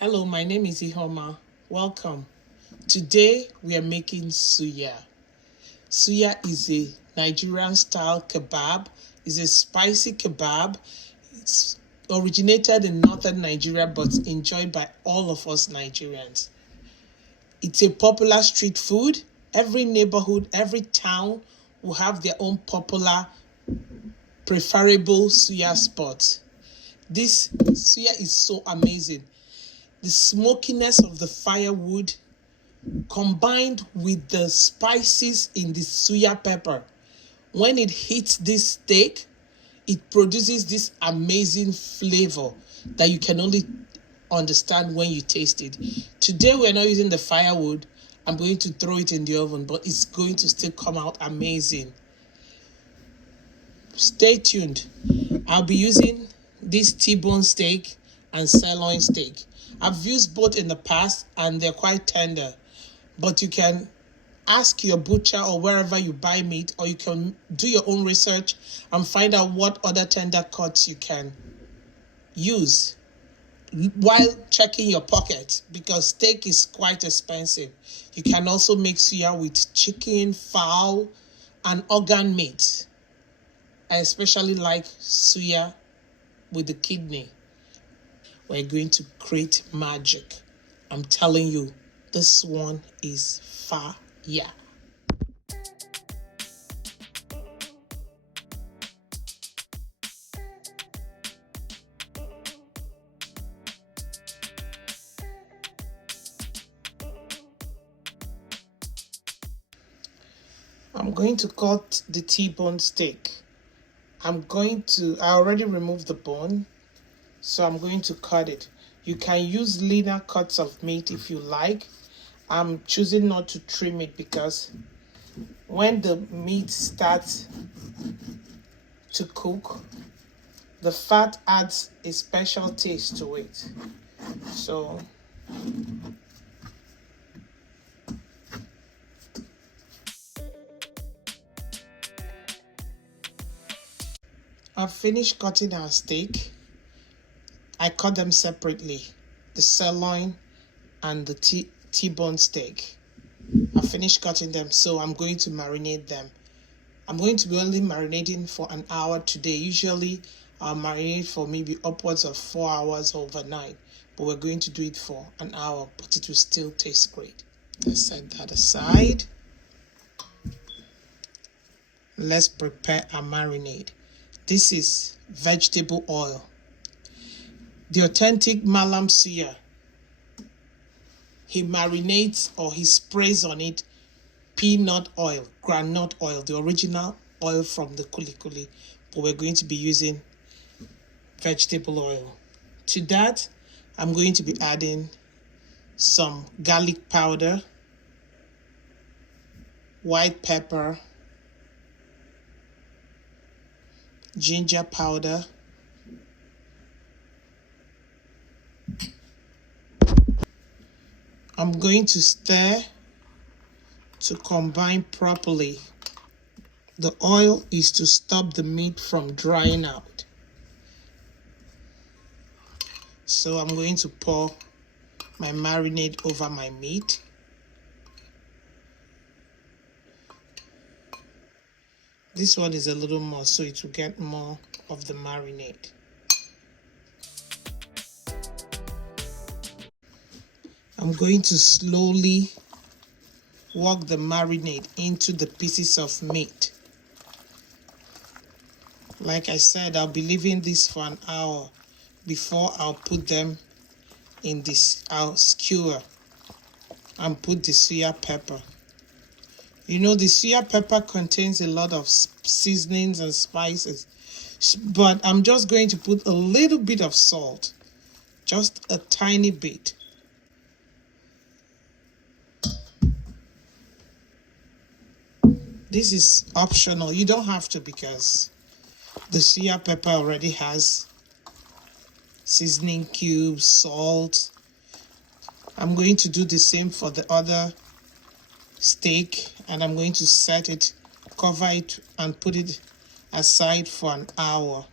Hello, my name is Ihoma. Welcome. Today we are making suya. Suya is a Nigerian-style kebab. It's a spicy kebab. It's originated in northern Nigeria but enjoyed by all of us Nigerians. It's a popular street food. Every neighborhood, every town will have their own popular, preferable suya spot. This suya is so amazing. The smokiness of the firewood combined with the spices in the suya pepper. When it hits this steak, it produces this amazing flavor that you can only understand when you taste it. Today we're not using the firewood. I'm going to throw it in the oven, but it's going to still come out amazing. Stay tuned. I'll be using this T-bone steak and sirloin steak. I've used both in the past and they're quite tender, but you can ask your butcher or wherever you buy meat, or you can do your own research and find out what other tender cuts you can use while checking your pocket, because steak is quite expensive. You can also make suya with chicken, fowl, and organ meat. I especially like suya with the kidney. We're going to create magic. I'm telling you, this one is fire. I'm going to cut the T-bone steak. I already removed the bone, so I'm going to cut it. You can use leaner cuts of meat if you like. I'm choosing not to trim it because when the meat starts to cook, the fat adds a special taste to it. So I've finished cutting our steak. I cut them separately, the sirloin and the T-bone steak. I finished cutting them, so I'm going to marinate them. I'm going to be only marinating for an hour today. Usually I'll marinate for maybe upwards of 4 hours overnight, but we're going to do it for an hour, but it will still taste great. Let's set that aside. Let's prepare our marinade. This is vegetable oil. The authentic Malam Suya, he marinates or he sprays on it peanut oil, groundnut oil, the original oil from the kuli, but we're going to be using vegetable oil. To that, I'm going to be adding some garlic powder, white pepper, ginger powder, I'm going to stir to combine properly. The oil is to stop the meat from drying out. So I'm going to pour my marinade over my meat. This one is a little more, so it will get more of the marinade. I'm going to slowly work the marinade into the pieces of meat. Like I said, I'll be leaving this for an hour before I'll put them in this. I'll skewer and put the suya pepper. You know, the suya pepper contains a lot of seasonings and spices, but I'm just going to put a little bit of salt, just a tiny bit. This is optional. You don't have to, because the suya pepper already has seasoning cubes, salt. I'm going to do the same for the other steak, and I'm going to set it, cover it, and put it aside for an hour.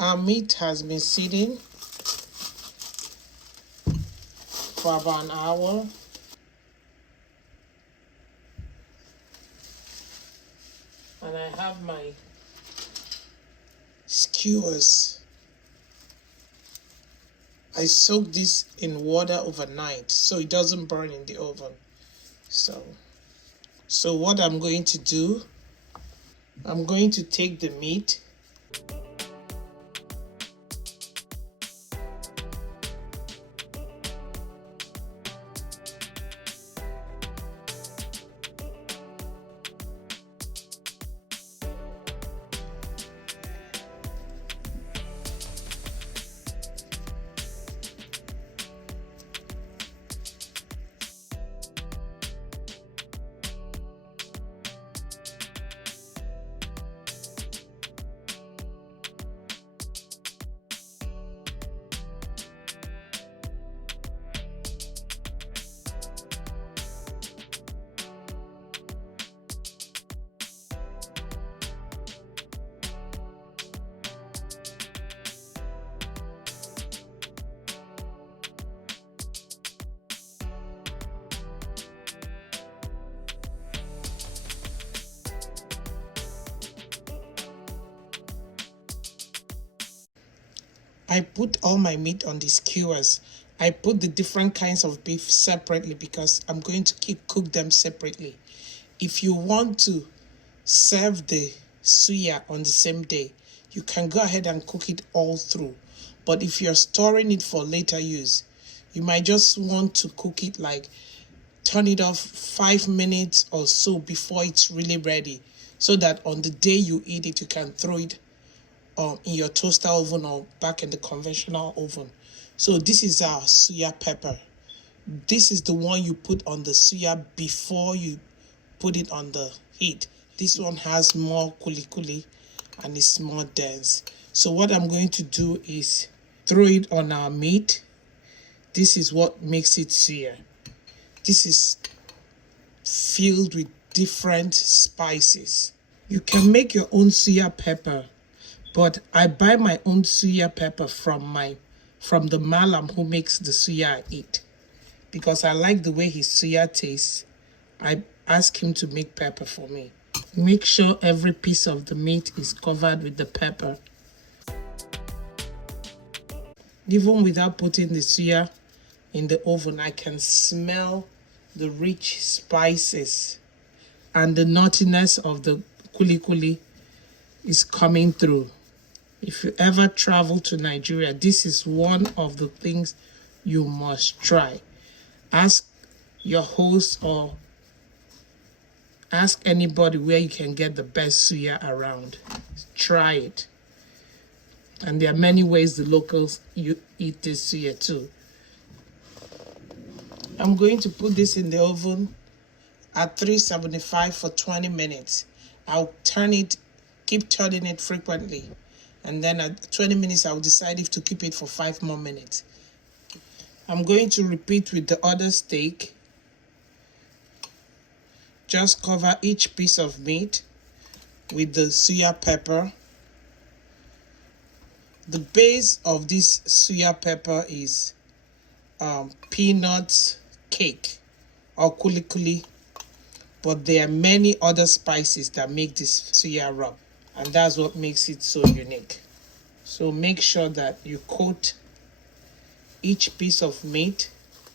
Our meat has been sitting for about an hour. And I have my skewers. I soak this in water overnight so it doesn't burn in the oven. So what I'm going to do, I'm going to take the meat. I put all my meat on the skewers. I put the different kinds of beef separately because I'm going to cook them separately. If you want to serve the suya on the same day, you can go ahead and cook it all through. But if you're storing it for later use, you might just want to cook it like turn it off 5 minutes or so before it's really ready, so that on the day you eat it, you can throw it in your toaster oven or back in the conventional oven. So this is our suya pepper. This is the one you put on the suya before you put it on the heat. This one has more kuli and it's more dense. So what I'm going to do is throw it on our meat. This is what makes it suya. This is filled with different spices. You can make your own suya pepper, but I buy my own suya pepper from the malam who makes the suya I eat, because I like the way his suya tastes. I ask him to make pepper for me. Make sure every piece of the meat is covered with the pepper. Even without putting the suya in the oven, I can smell the rich spices and the nuttiness of the kuli is coming through. If you ever travel to Nigeria, this is one of the things you must try. Ask your host or ask anybody where you can get the best suya around. Try it. And there are many ways the locals eat this suya too. I'm going to put this in the oven at 375 for 20 minutes. I'll keep turning it frequently. And then at 20 minutes, I'll decide if to keep it for 5 more minutes. I'm going to repeat with the other steak. Just cover each piece of meat with the suya pepper. The base of this suya pepper is peanut cake or kuli, but there are many other spices that make this suya rub, and that's what makes it so unique. So make sure that you coat each piece of meat.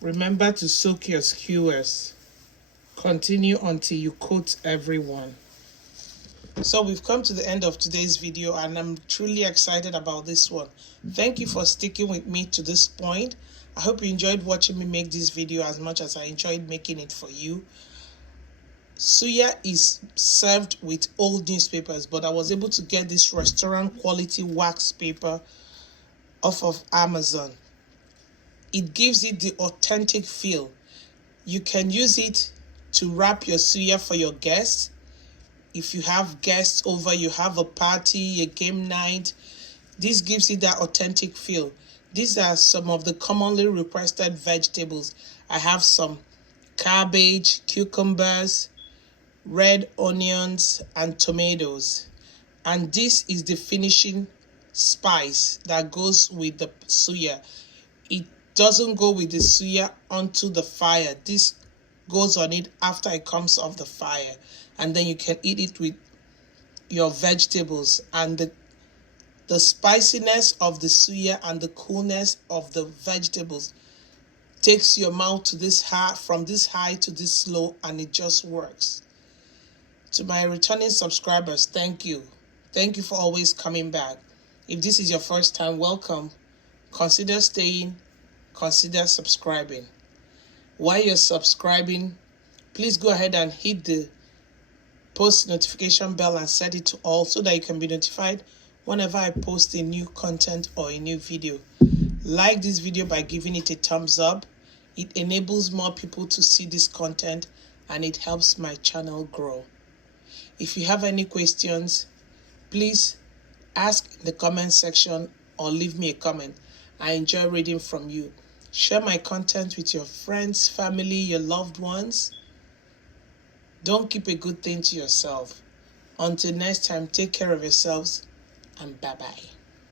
Remember to soak your skewers. Continue until you coat everyone. So we've come to the end of today's video, and I'm truly excited about this one. Thank you for sticking with me to this point. I hope you enjoyed watching me make this video as much as I enjoyed making it for you. Suya is served with old newspapers, but I was able to get this restaurant quality wax paper off of Amazon. It gives it the authentic feel. You can use it to wrap your suya for your guests. If you have guests over, you have a party, a game night, this gives it that authentic feel. These are some of the commonly requested vegetables. I have some cabbage, cucumbers, red onions, and tomatoes. And this is the finishing spice that goes with the suya. It doesn't go with the suya onto the fire. This goes on it after it comes off the fire, and then you can eat it with your vegetables. And the spiciness of the suya and the coolness of the vegetables takes your mouth to this high, from this high to this low, and it just works. To my returning subscribers, thank you. Thank you for always coming back. If this is your first time, welcome. Consider staying, consider subscribing. While you're subscribing, please go ahead and hit the post notification bell and set it to all so that you can be notified whenever I post a new content or a new video. Like this video by giving it a thumbs up. It enables more people to see this content and it helps my channel grow. If you have any questions, please ask in the comment section or leave me a comment. I enjoy reading from you. Share my content with your friends, family, your loved ones. Don't keep a good thing to yourself. Until next time, take care of yourselves and bye-bye.